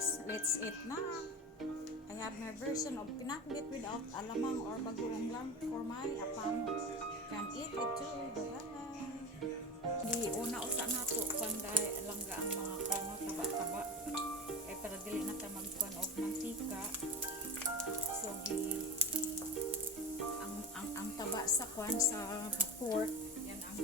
guys, let's eat na. I have my version of pinakbit without alamang or bagoong lang for my apam. Can eat it too. Bye-bye. Di una usa na to panday langga ang mga kano taba-taba. Para dili na ta magkuan og mantika. So ang taba sa kwan sa pork yan ang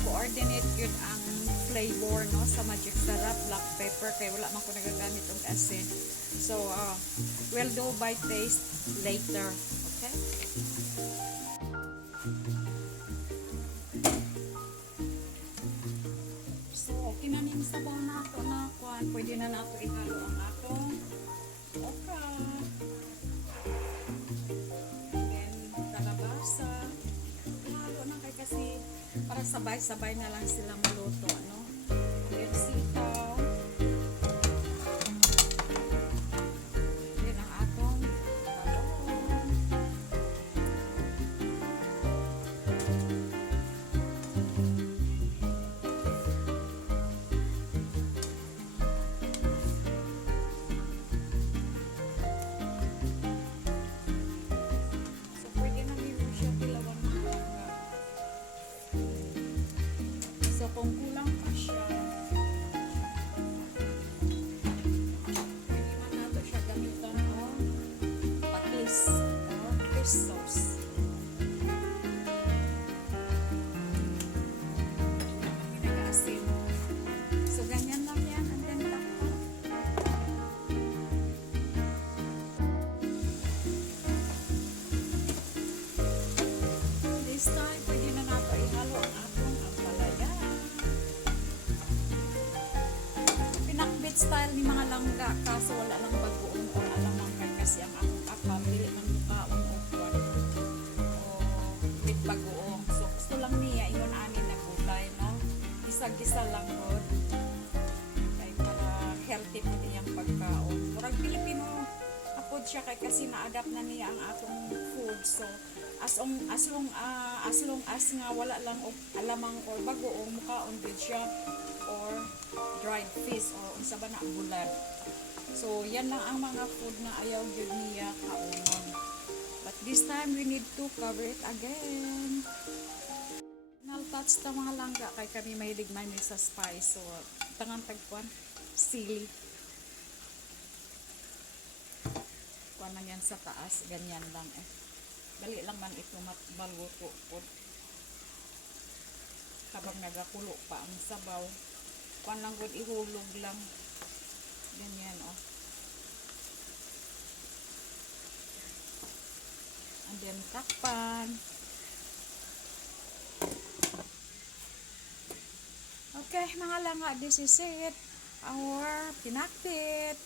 coordinate yun ang flavor no sa magic sarap black pepper kay wala man ko nagagamit og asin, so we'll do by taste later, okay? So okay na ning sabaw nato na kuan, pwede na nato ihalo ang atong okra, then kalabasa ihalo na kay kasi para sabay-sabay na lang sila maluto, no? Then sitaw. Then ang atong talong. So pwede na nyo siya kilawang so kung kulang pa siya, pwede man nato siya gamitan o patis or fish sauce. Pinag-asin. So ganyan lang yan, and then takpan. This time, pwede na nato ihalo ang atong ampalaya. Style ni mga langga kaso wala lang bagoong or alamang kay kasi ang akong apam dili man mukaon og kwan o with bagoong, so gusto lang niya ingon ani na gulay, no? Gisa-gisa lang pod kay para healthy po diyang pagkaon. Murag Pilipino apod siya kay kasi na-adapt na niya ang atong food, so as long as nga wala lang og alamang or bagoong mukaon gid siya or dried fish or unsa ba na bulan. So yan lang ang mga food na ayaw gyud niya kaunon. But this time we need to cover it again. Final touch ta mga langga kay kami mahilig man sa spice, so tangan tagkuan sili. Kuan lang yan sa taas, ganyan lang eh. Dali lang man ito maluto po. Habang nagakulo pa ang sabaw. Kuan lang gud ihulog lang. Ganyan oh. And then takpan. Okay mga langga, this is it. Our pinakbit.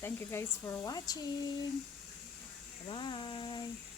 Thank you guys for watching. Bye.